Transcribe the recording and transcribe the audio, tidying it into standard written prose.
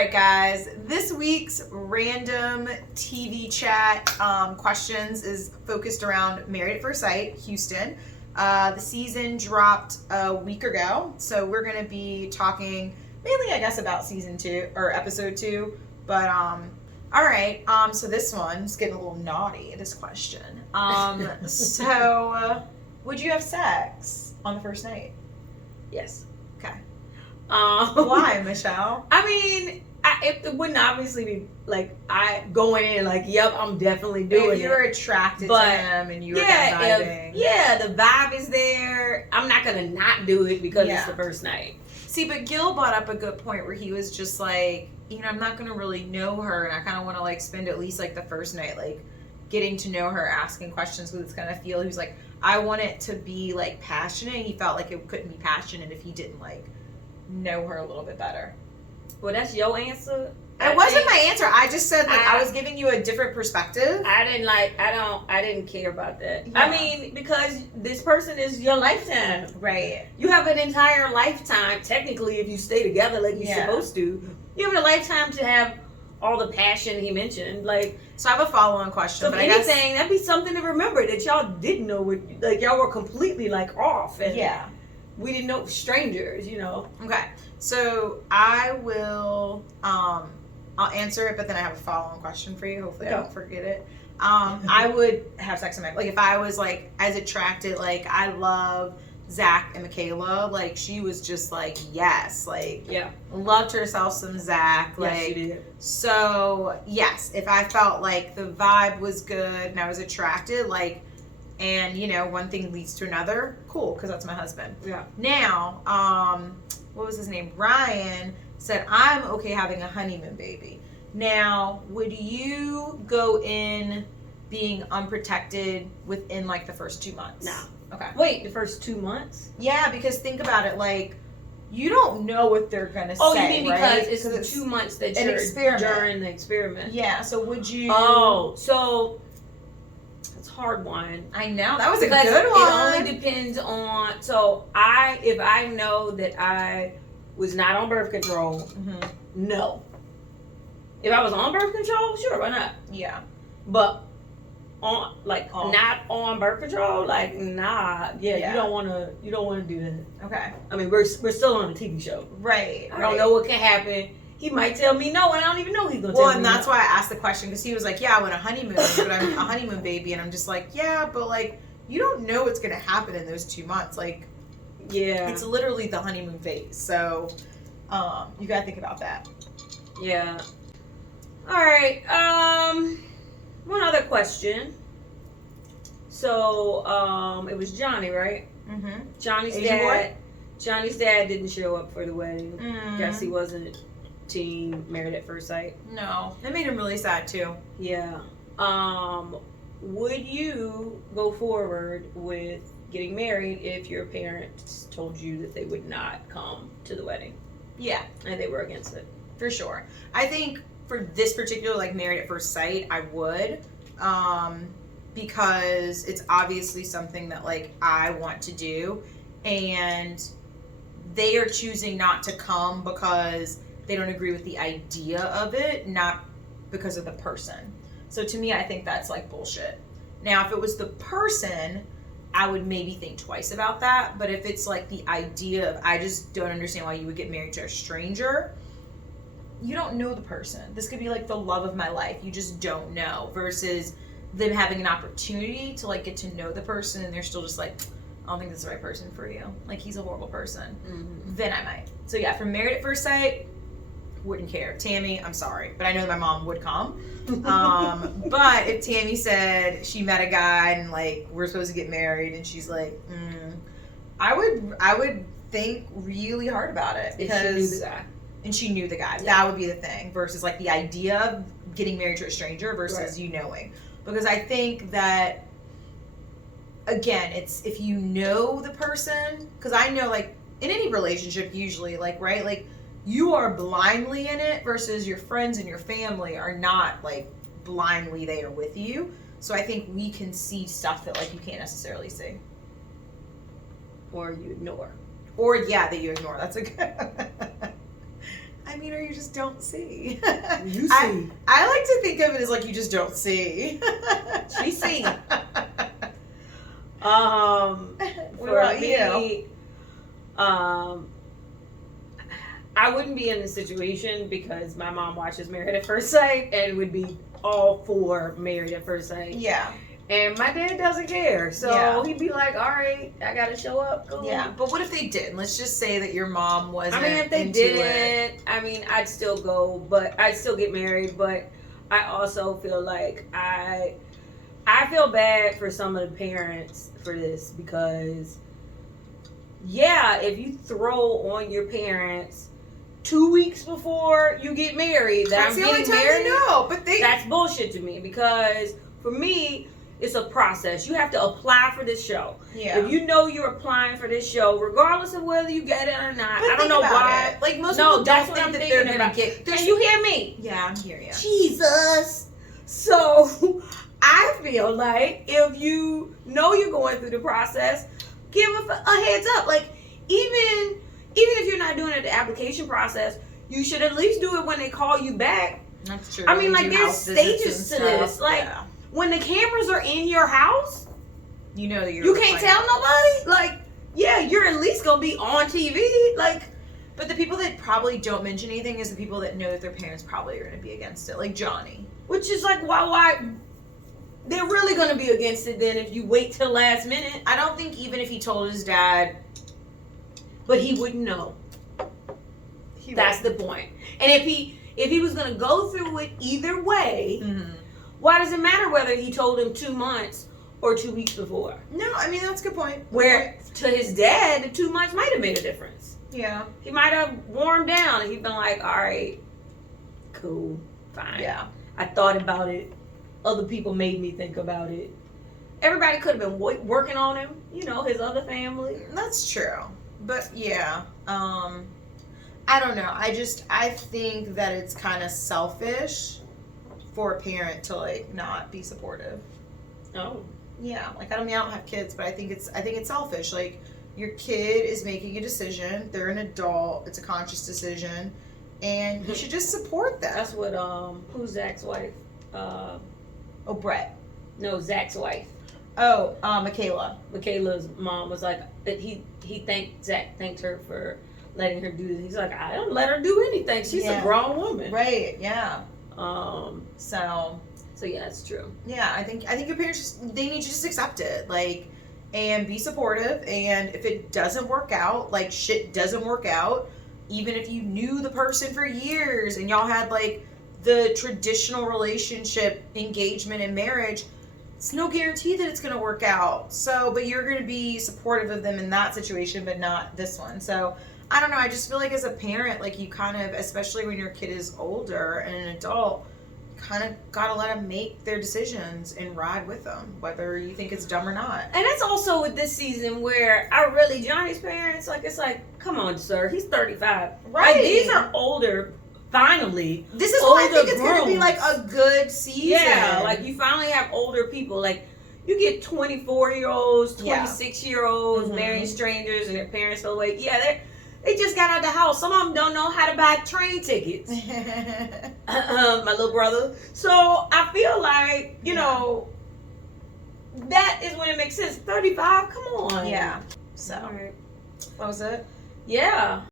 right, guys. This week's random TV chat questions is focused around Married at First Sight, Houston. The season dropped a week ago, so we're going to be talking mainly, I guess, about season 2 or episode 2. But all right. So this one's getting a little naughty. This question. Would you have sex on the first night? Yes. Okay. Why, Michelle? I mean, it wouldn't obviously be like I going in like, yep, I'm definitely doing it. If you were attracted to him and you were vibing. The vibe is there. I'm not gonna not do it because it's the first night. See, but Gil brought up a good point where he was just like, I'm not gonna really know her, and I kind of want to like spend at least like the first night like getting to know her, asking questions with this kind of feel. He was like, I want it to be like passionate. He felt like it couldn't be passionate if he didn't like know her a little bit better. Well, that's your answer. It wasn't my answer. I just said like I was giving you a different perspective. I didn't care about that. Yeah. I mean, because this person is your lifetime. Right. You have an entire lifetime, technically, if you stay together like you're supposed to. You have a lifetime to have all the passion he mentioned. Like, so I have a follow-on question. So if anything, that'd be something to remember that y'all didn't know. Like, y'all were completely like off. And we didn't know strangers, Okay. So I will, I'll answer it, but then I have a follow-on question for you. Hopefully I don't forget it. I would have sex with if I was like as attracted, like I love Zach and Michaela, like she was just like, yes, like loved herself some Zach. Like, yes, she did. So yes, if I felt like the vibe was good and I was attracted, like, and one thing leads to another, cool, because that's my husband. Yeah. Now, what was his name? Ryan said, I'm okay having a honeymoon baby. Now, would you go in being unprotected within like the first 2 months? No. Okay. Wait, the first 2 months? Yeah, because think about it, like, you don't know what they're going to say, you mean because right? it's the 2 months that an you're experiment. During the experiment. Yeah, so would you... Oh, so... It's a hard one. I know, that was a good one. It only depends on... So, if I know that I was not on birth control, no. If I was on birth control, sure, why not? Yeah. But... not on birth control, like nah, you don't want to do that. Okay. I mean, we're still on a TV show, right? I don't know what can happen. He might tell me no, and I don't even know he's gonna tell me. Well, and that's why I asked the question, because he was like, "Yeah, I want a honeymoon, but I'm a honeymoon baby," and I'm just like, "Yeah, but like you don't know what's gonna happen in those 2 months, like, it's literally the honeymoon phase, so you gotta think about that." Yeah. All right. One other question. So, it was Johnny, right? Mm-hmm. Johnny's dad didn't show up for the wedding. Guess he wasn't team Married at First Sight. No. That made him really sad, too. Yeah. Would you go forward with getting married if your parents told you that they would not come to the wedding? Yeah. And they were against it? For sure. I think for this particular, like, Married at First Sight, I would, because it's obviously something that, like, I want to do, and they are choosing not to come because they don't agree with the idea of it, not because of the person. So to me, I think that's, like, bullshit. Now, if it was the person, I would maybe think twice about that, but if it's, like, the idea of, I just don't understand why you would get married to a stranger, you don't know the person. This could be like the love of my life. You just don't know. Versus them having an opportunity to like get to know the person and they're still just like, I don't think this is the right person for you. Like he's a horrible person. Mm-hmm. Then I might. So yeah, for Married at First Sight, wouldn't care. Tammy, I'm sorry, but I know my mom would come. But if Tammy said she met a guy and like we're supposed to get married and she's like, I would think really hard about it because. And she knew the guy. Yeah. That would be the thing. Versus like the idea of getting married to a stranger versus you knowing. Because I think that, again, it's if you know the person. Because I know like in any relationship usually, like, right? Like you are blindly in it versus your friends and your family are not like blindly there with you. So I think we can see stuff that like you can't necessarily see. Or you ignore. Or that you ignore. That's a good... I mean, or you just don't see. You see. I like to think of it as like you just don't see. She see. What about you? I wouldn't be in the situation because my mom watches Married at First Sight and would be all for Married at First Sight. Yeah. And my dad doesn't care. So he'd be like, all right, I got to show up. Cool. Yeah. But what if they didn't? Let's just say that your mom wasn't. I mean, if they didn't, I mean, I'd still go, but I'd still get married. But I also feel like I feel bad for some of the parents for this because, yeah, if you throw on your parents 2 weeks before you get married that that's I'm the only getting time married, you know, but that's bullshit to me because for me, it's a process. You have to apply for this show. Yeah. If you know you're applying for this show, regardless of whether you get it or not, But I don't know why. Like most people don't think that they're gonna about. get. Can you hear me? Yeah, I'm here. Yeah. Jesus. So I feel like if you know you're going through the process, give a heads up. Like even if you're not doing it the application process, you should at least do it when they call you back. That's true. I mean, like there's stages to this. Like when the cameras are in your house, you know that you can't tell nobody. Like, yeah, you're at least gonna be on TV. Like, but the people that probably don't mention anything is the people that know that their parents probably are gonna be against it, like Johnny. Which is like why they're really gonna be against it then if you wait till last minute. I don't think even if he told his dad, but he wouldn't know. That's the point. And if he was gonna go through it either way, why does it matter whether he told him 2 months or 2 weeks before? No, I mean that's a good point. Where to his dad, the 2 months might have made a difference. Yeah. He might have warmed down and he'd been like, all right, cool, fine. Yeah. I thought about it. Other people made me think about it. Everybody could have been working on him, you know, his other family. That's true. But yeah, I don't know. I think that it's kind of selfish for a parent to like not be supportive. Oh. Yeah, like I don't have kids, but I think it's selfish. Like your kid is making a decision. They're an adult. It's a conscious decision, and you should just support them. That's what who's Zach's wife? Oh, Brett. No, Zach's wife. Oh, Michaela. Michaela's mom was like, Zach thanked her for letting her do this. He's like, I don't let her do anything. She's a grown woman. Right, yeah. So yeah, it's true. Yeah, I think your parents they need to just accept it. Like and be supportive, and if it doesn't work out, like shit doesn't work out, even if you knew the person for years and y'all had like the traditional relationship, engagement and marriage, it's no guarantee that it's going to work out. So, but you're going to be supportive of them in that situation, but not this one. So, I don't know. I just feel like as a parent, like you kind of, especially when your kid is older and an adult, kind of got to let them make their decisions and ride with them, whether you think it's dumb or not. And that's also with this season where Johnny's parents, like, it's like, come on, sir, he's 35. Right. Like, these are older, finally. This is why I think it's going to be like a good season. Yeah, like you finally have older people. Like, you get 24-year-olds, 26-year-olds marrying strangers and their parents are like, yeah, they just got out of the house. Some of them don't know how to buy train tickets. My little brother. So I feel like, you know, that is when it makes sense. 35, come on. Yeah. So, All right. that was it. Yeah.